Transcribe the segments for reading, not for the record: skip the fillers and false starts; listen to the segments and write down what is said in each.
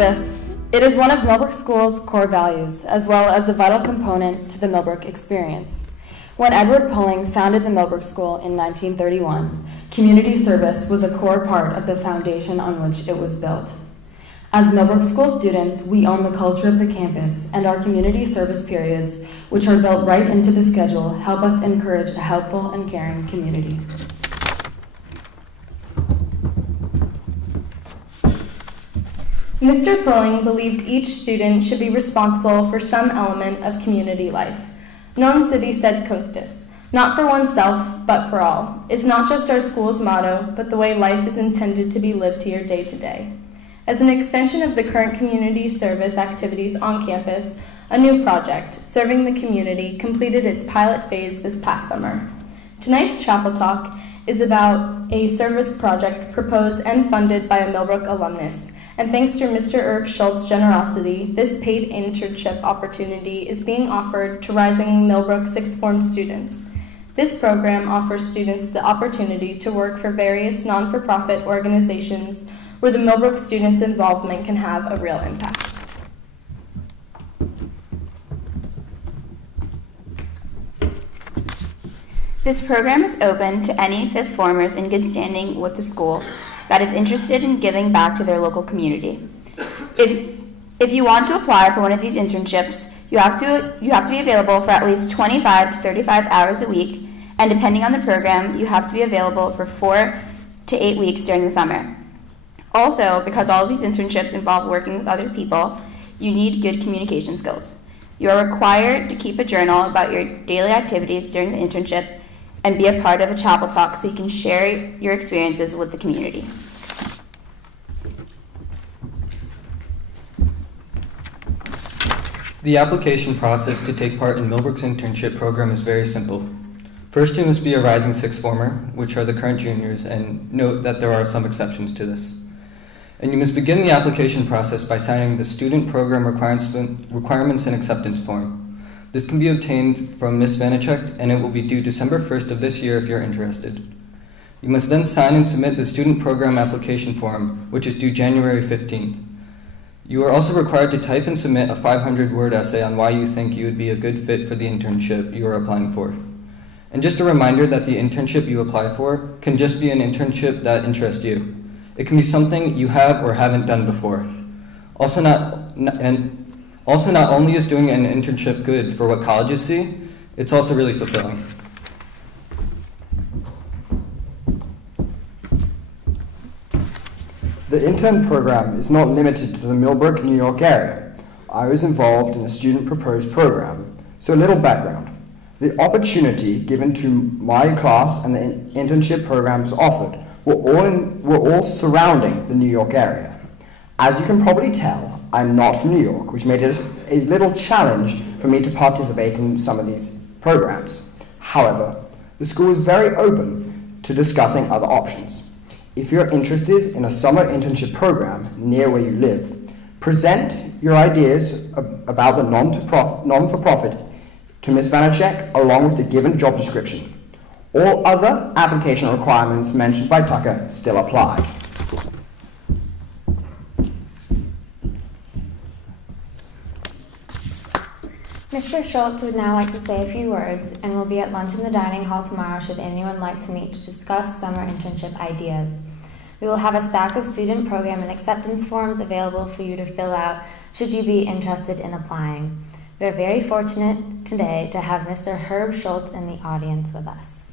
service. It is one of Millbrook School's core values, as well as a vital component to the Millbrook experience. When Edward Pulling founded the Millbrook School in 1931, community service was a core part of the foundation on which it was built. As Millbrook School students, we own the culture of the campus, and our community service periods, which are built right into the schedule, help us encourage a helpful and caring community. Mr. Pulling believed each student should be responsible for some element of community life. Non sibi sed cunctus, not for oneself, but for all, is not just our school's motto, but the way life is intended to be lived here day to day. As an extension of the current community service activities on campus, a new project, Serving the Community, completed its pilot phase this past summer. Tonight's chapel talk is about a service project proposed and funded by a Millbrook alumnus. And thanks to Mr. Herb Shultz's generosity, this paid internship opportunity is being offered to rising Millbrook sixth form students. This program offers students the opportunity to work for various non-for-profit organizations where the Millbrook students' involvement can have a real impact. This program is open to any fifth formers in good standing with the school that is interested in giving back to their local community. If you want to apply for one of these internships, you have to be available for at least 25 to 35 hours a week, and depending on the program, you have to be available for 4 to 8 weeks during the summer. Also, because all of these internships involve working with other people, you need good communication skills. You are required to keep a journal about your daily activities during the internship and be a part of a chapel talk so you can share your experiences with the community. The application process to take part in Millbrook's internship program is very simple. First, you must be a rising sixth former, which are the current juniors, and note that there are some exceptions to this. And you must begin the application process by signing the Student Program Requirements and Acceptance Form. This can be obtained from Ms. Vanacek, and it will be due December 1st of this year if you're interested. You must then sign and submit the Student Program Application Form, which is due January 15th. You are also required to type and submit a 500-word essay on why you think you would be a good fit for the internship you are applying for. And just a reminder that the internship you apply for can just be an internship that interests you. It can be something you have or haven't done before. Also, not only is doing an internship good for what colleges see, it's also really fulfilling. The intern program is not limited to the Millbrook, New York area. I was involved in a student proposed program, so a little background. The opportunity given to my class and the internship programs offered were all surrounding the New York area. As you can probably tell, I'm not from New York, which made it a little challenge for me to participate in some of these programs. However, the school is very open to discussing other options. If you're interested in a summer internship program near where you live, present your ideas about the non-for-profit to Ms. Vanacek along with the given job description. All other application requirements mentioned by Tucker still apply. Mr. Shultz would now like to say a few words and will be at lunch in the dining hall tomorrow should anyone like to meet to discuss summer internship ideas. We will have a stack of student program and acceptance forms available for you to fill out should you be interested in applying. We are very fortunate today to have Mr. Herb Shultz in the audience with us.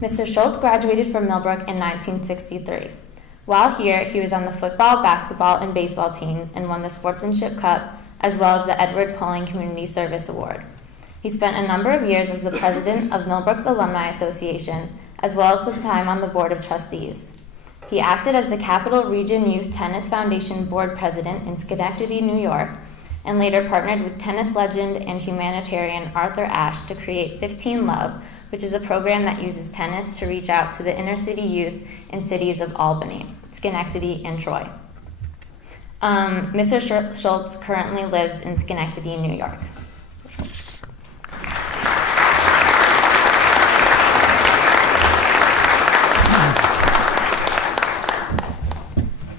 Mr. Shultz graduated from Millbrook in 1963. While here, he was on the football, basketball, and baseball teams and won the Sportsmanship Cup as well as the Edward Pulling Community Service Award. He spent a number of years as the president of Millbrook's Alumni Association, as well as some time on the Board of Trustees. He acted as the Capital Region Youth Tennis Foundation Board President in Schenectady, New York, and later partnered with tennis legend and humanitarian Arthur Ashe to create 15 Love, which is a program that uses tennis to reach out to the inner city youth in cities of Albany, Schenectady, and Troy. Mr. Shultz currently lives in Schenectady, New York.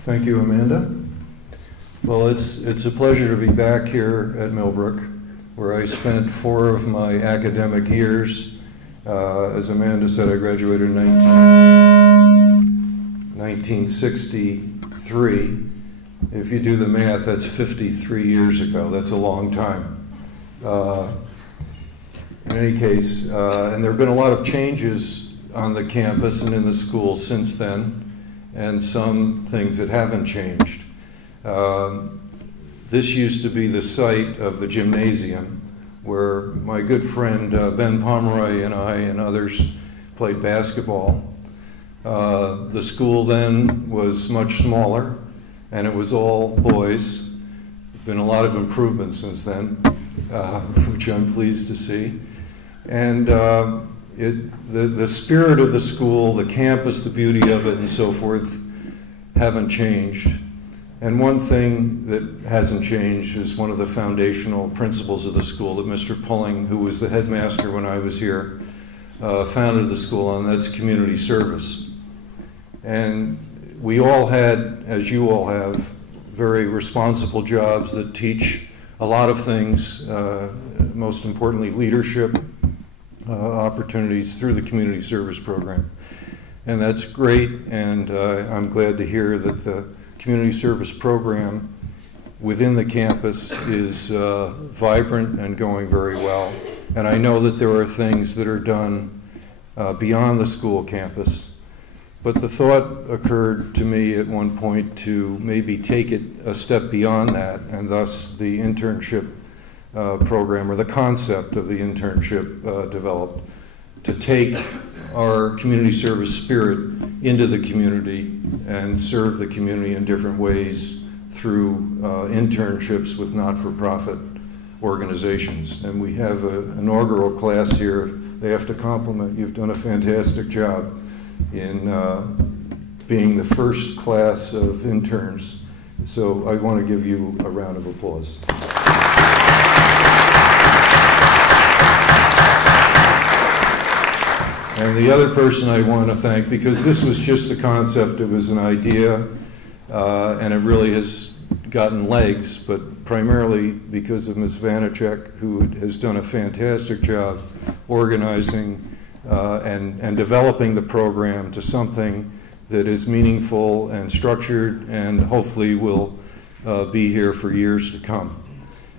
Thank you, Amanda. Well, it's a pleasure to be back here at Millbrook, where I spent 4 of my academic years. As Amanda said, I graduated in 1963. If you do the math, that's 53 years ago. That's a long time. In any case, and there have been a lot of changes on the campus and in the school since then, and some things that haven't changed. This used to be the site of the gymnasium, where my good friend Ben Pomeroy and I and others played basketball. The school then was much smaller, and it was all boys. There's been a lot of improvement since then, which I'm pleased to see. And the spirit of the school, the campus, the beauty of it, and so forth, haven't changed. And one thing that hasn't changed is one of the foundational principles of the school that Mr. Pulling, who was the headmaster when I was here, founded the school on. That's community service. And we all had, as you all have, very responsible jobs that teach a lot of things, most importantly leadership opportunities through the community service program. And that's great, and I'm glad to hear that the community service program within the campus is vibrant and going very well. And I know that there are things that are done beyond the school campus. But the thought occurred to me at one point to maybe take it a step beyond that, and thus the internship program, or the concept of the internship developed, to take our community service spirit into the community and serve the community in different ways through internships with not-for-profit organizations. And we have an inaugural class here. They have to compliment. You've done a fantastic job in being the first class of interns. So I want to give you a round of applause. And the other person I want to thank, because this was just a concept, it was an idea, and it really has gotten legs, but primarily because of Ms. Vanacek, who has done a fantastic job organizing and developing the program to something that is meaningful and structured and hopefully will be here for years to come.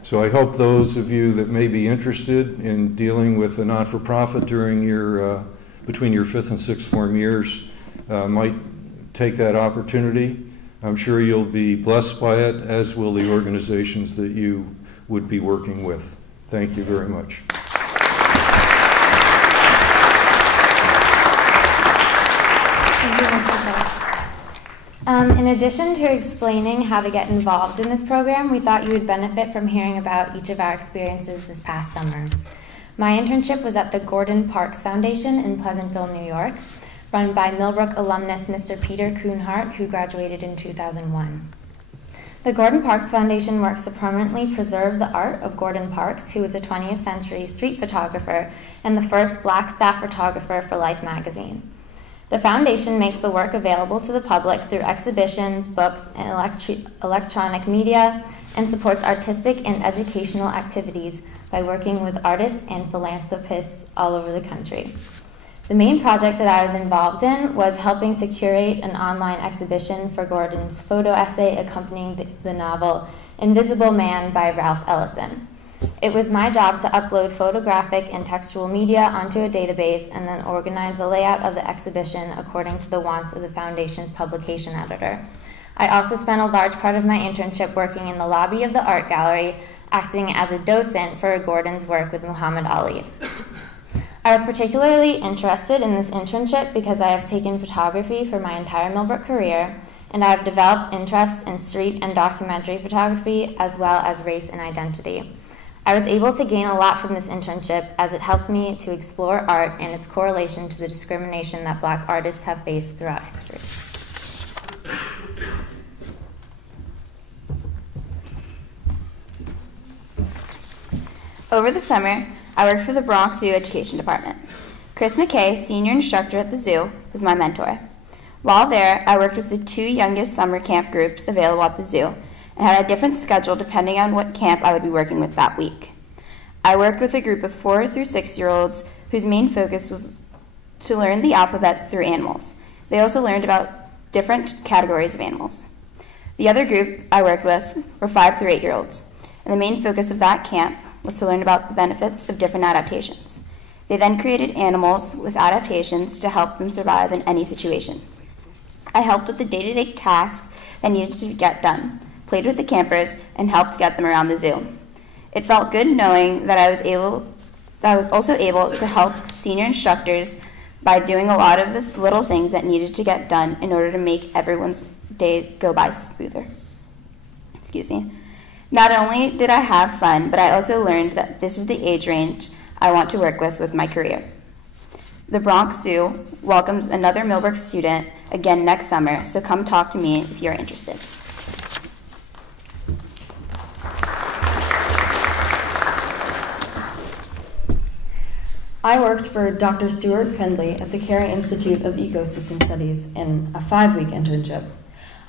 So I hope those of you that may be interested in dealing with a not-for-profit during your between your 5th and 6th form years might take that opportunity. I'm sure you'll be blessed by it, as will the organizations that you would be working with. Thank you very much. Thank you, Mr. Shultz. In addition to explaining how to get involved in this program, we thought you would benefit from hearing about each of our experiences this past summer. My internship was at the Gordon Parks Foundation in Pleasantville, New York, run by Millbrook alumnus Mr. Peter Kuhnhart, who graduated in 2001. The Gordon Parks Foundation works to permanently preserve the art of Gordon Parks, who was a 20th century street photographer and the first black staff photographer for Life magazine. The foundation makes the work available to the public through exhibitions, books, and electronic media, and supports artistic and educational activities by working with artists and philanthropists all over the country. The main project that I was involved in was helping to curate an online exhibition for Gordon's photo essay accompanying the novel Invisible Man by Ralph Ellison. It was my job to upload photographic and textual media onto a database and then organize the layout of the exhibition according to the wants of the foundation's publication editor. I also spent a large part of my internship working in the lobby of the art gallery, acting as a docent for Gordon's work with Muhammad Ali. I was particularly interested in this internship because I have taken photography for my entire Millbrook career, and I have developed interests in street and documentary photography as well as race and identity. I was able to gain a lot from this internship as it helped me to explore art and its correlation to the discrimination that Black artists have faced throughout history. Over the summer, I worked for the Bronx Zoo Education Department. Chris McKay, senior instructor at the zoo, was my mentor. While there, I worked with the 2 youngest summer camp groups available at the zoo and had a different schedule depending on what camp I would be working with that week. I worked with a group of 4 through 6-year-olds whose main focus was to learn the alphabet through animals. They also learned about different categories of animals. The other group I worked with were 5 through 8-year-olds, and the main focus of that camp was to learn about the benefits of different adaptations. They then created animals with adaptations to help them survive in any situation. I helped with the day-to-day tasks that needed to get done, played with the campers, and helped get them around the zoo. It felt good knowing that I was also able to help senior instructors by doing a lot of the little things that needed to get done in order to make everyone's days go by smoother. Excuse me. Not only did I have fun, but I also learned that this is the age range I want to work with my career. The Bronx Zoo welcomes another Millbrook student again next summer, so come talk to me if you're interested. I worked for Dr. Stuart Findley at the Carey Institute of Ecosystem Studies in a 5-week internship.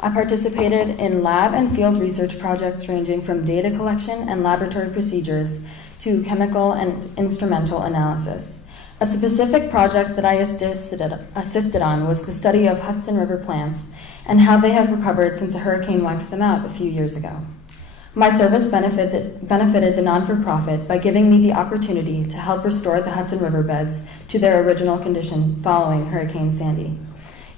I participated in lab and field research projects ranging from data collection and laboratory procedures to chemical and instrumental analysis. A specific project that I assisted on was the study of Hudson River plants and how they have recovered since a hurricane wiped them out a few years ago. My service benefited the non-for-profit by giving me the opportunity to help restore the Hudson River beds to their original condition following Hurricane Sandy.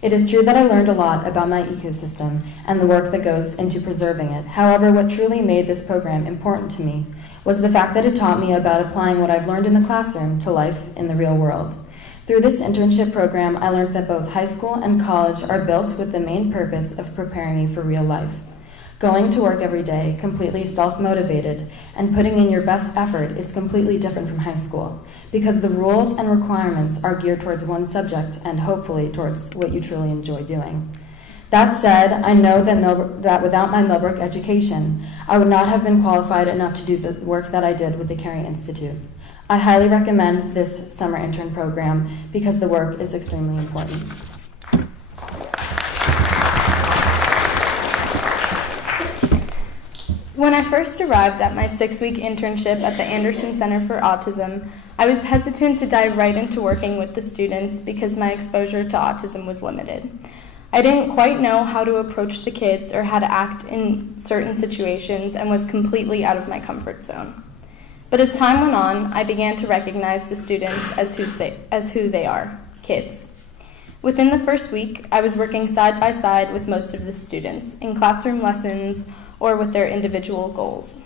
It is true that I learned a lot about my ecosystem and the work that goes into preserving it. However, what truly made this program important to me was the fact that it taught me about applying what I've learned in the classroom to life in the real world. Through this internship program, I learned that both high school and college are built with the main purpose of preparing you for real life. Going to work every day, completely self-motivated, and putting in your best effort is completely different from high school, because the rules and requirements are geared towards one subject and hopefully towards what you truly enjoy doing. That said, I know that without my Millbrook education, I would not have been qualified enough to do the work that I did with the Carey Institute. I highly recommend this summer intern program because the work is extremely important. When I first arrived at my 6-week internship at the Anderson Center for Autism, I was hesitant to dive right into working with the students because my exposure to autism was limited. I didn't quite know how to approach the kids or how to act in certain situations and was completely out of my comfort zone. But as time went on, I began to recognize the students as who they are, kids. Within the first week, I was working side by side with most of the students in classroom lessons or with their individual goals.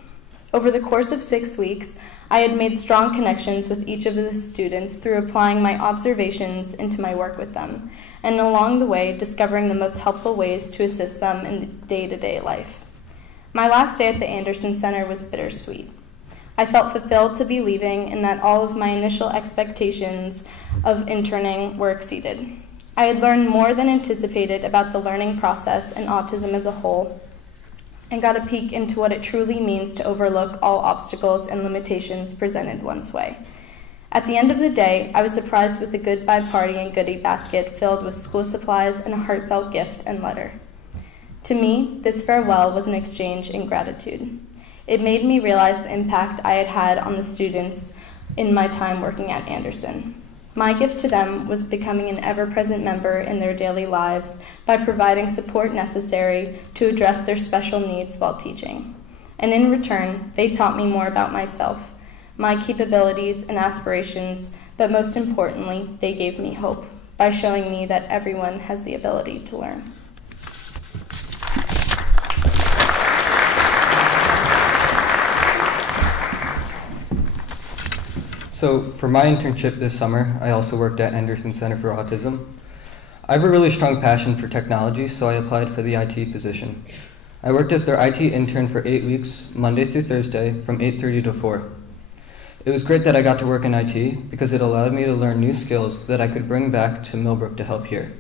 Over the course of 6 weeks, I had made strong connections with each of the students through applying my observations into my work with them, and along the way, discovering the most helpful ways to assist them in day-to-day life. My last day at the Anderson Center was bittersweet. I felt fulfilled to be leaving and that all of my initial expectations of interning were exceeded. I had learned more than anticipated about the learning process and autism as a whole, and got a peek into what it truly means to overlook all obstacles and limitations presented one's way. At the end of the day, I was surprised with a goodbye party and goodie basket filled with school supplies and a heartfelt gift and letter. To me, this farewell was an exchange in gratitude. It made me realize the impact I had had on the students in my time working at Anderson. My gift to them was becoming an ever-present member in their daily lives by providing support necessary to address their special needs while teaching. And in return, they taught me more about myself, my capabilities and aspirations, but most importantly, they gave me hope by showing me that everyone has the ability to learn. So for my internship this summer, I also worked at Anderson Center for Autism. I have a really strong passion for technology, so I applied for the IT position. I worked as their IT intern for 8 weeks, Monday through Thursday, from 8:30 to 4. It was great that I got to work in IT because it allowed me to learn new skills that I could bring back to Millbrook to help here.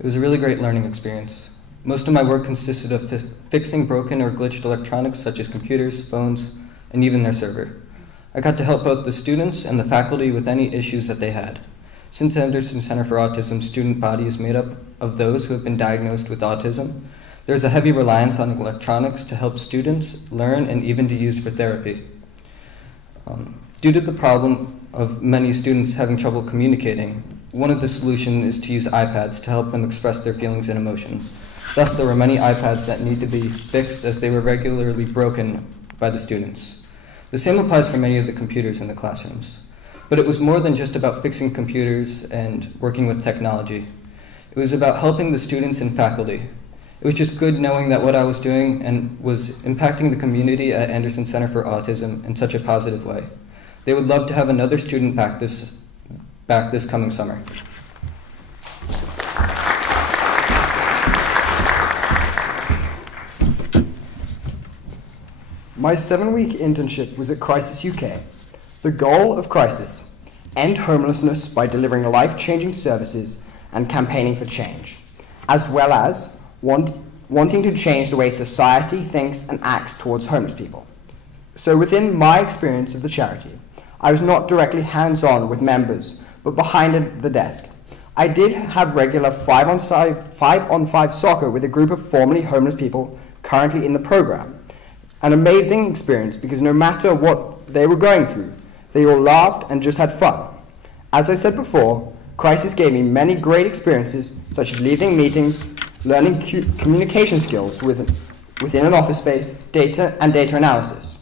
It was a really great learning experience. Most of my work consisted of fixing broken or glitched electronics such as computers, phones, and even their server. I got to help both the students and the faculty with any issues that they had. Since Anderson Center for Autism's student body is made up of those who have been diagnosed with autism, There's a heavy reliance on electronics to help students learn and even to use for therapy. Due to the problem of many students having trouble communicating, one of the solutions is to use iPads to help them express their feelings and emotions. Thus, there were many iPads that need to be fixed as they were regularly broken by the students. The same applies for many of the computers in the classrooms. But it was more than just about fixing computers and working with technology. It was about helping the students and faculty. It was just good knowing that what I was doing and was impacting the community at Anderson Center for Autism in such a positive way. They would love to have another student back this coming summer. My 7-week internship was at Crisis UK. The goal of Crisis: end homelessness by delivering life-changing services and campaigning for change, as well as wanting to change the way society thinks and acts towards homeless people. So within my experience of the charity, I was not directly hands-on with members, but behind the desk. I did have regular 5-on-5 soccer with a group of formerly homeless people currently in the program. An amazing experience because no matter what they were going through, they all laughed and just had fun. As I said before, Crisis gave me many great experiences, such as leading meetings, learning communication skills within an office space, data analysis.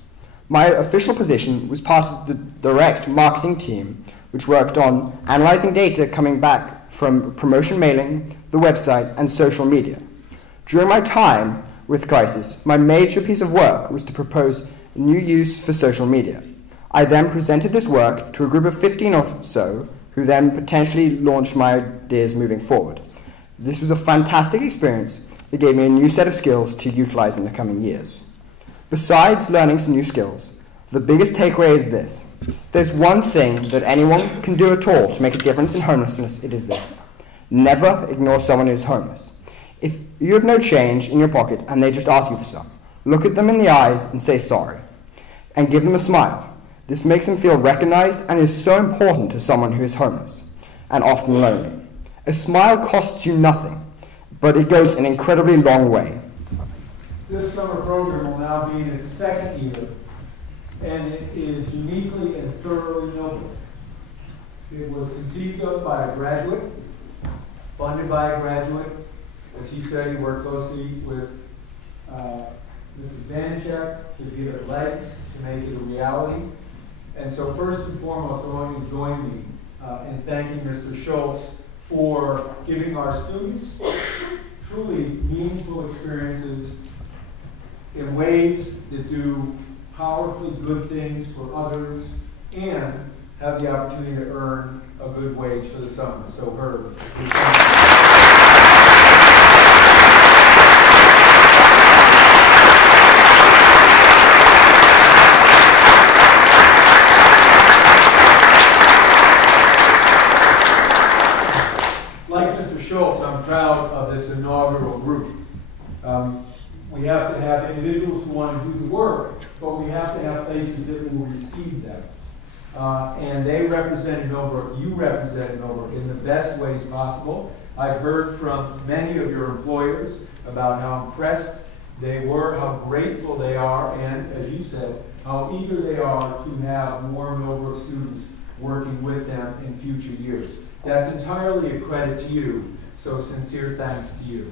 My official position was part of the direct marketing team, which worked on analyzing data coming back from promotion mailing, the website, and social media. During my time with Crisis, my major piece of work was to propose a new use for social media. I then presented this work to a group of 15 or so, who then potentially launched my ideas moving forward. This was a fantastic experience that gave me a new set of skills to utilize in the coming years. Besides learning some new skills, the biggest takeaway is this. If there's one thing that anyone can do at all to make a difference in homelessness, it is this: never ignore someone who's homeless. If you have no change in your pocket and they just ask you for some, look at them in the eyes and say sorry, and give them a smile. This makes them feel recognized and is so important to someone who is homeless and often lonely. A smile costs you nothing, but it goes an incredibly long way. This summer program will now be in its second year, and it is uniquely and thoroughly Millbrook. It was conceived of by a graduate, funded by a graduate. As he said, he worked closely with Mrs. Vanchek to give it legs, to make it a reality. And so first and foremost, I want you to join me in thanking Mr. Shultz for giving our students truly meaningful experiences in ways that do powerfully good things for others and have the opportunity to earn a good wage for the summer. So Herb. I'm proud of this inaugural group. We have to have individuals who want to do the work, but we have to have places that will receive them. And they represented Millbrook, you represented Millbrook in the best ways possible. I've heard from many of your employers about how impressed they were, how grateful they are, and as you said, how eager they are to have more Millbrook students working with them in future years. That's entirely a credit to you. So sincere thanks to you.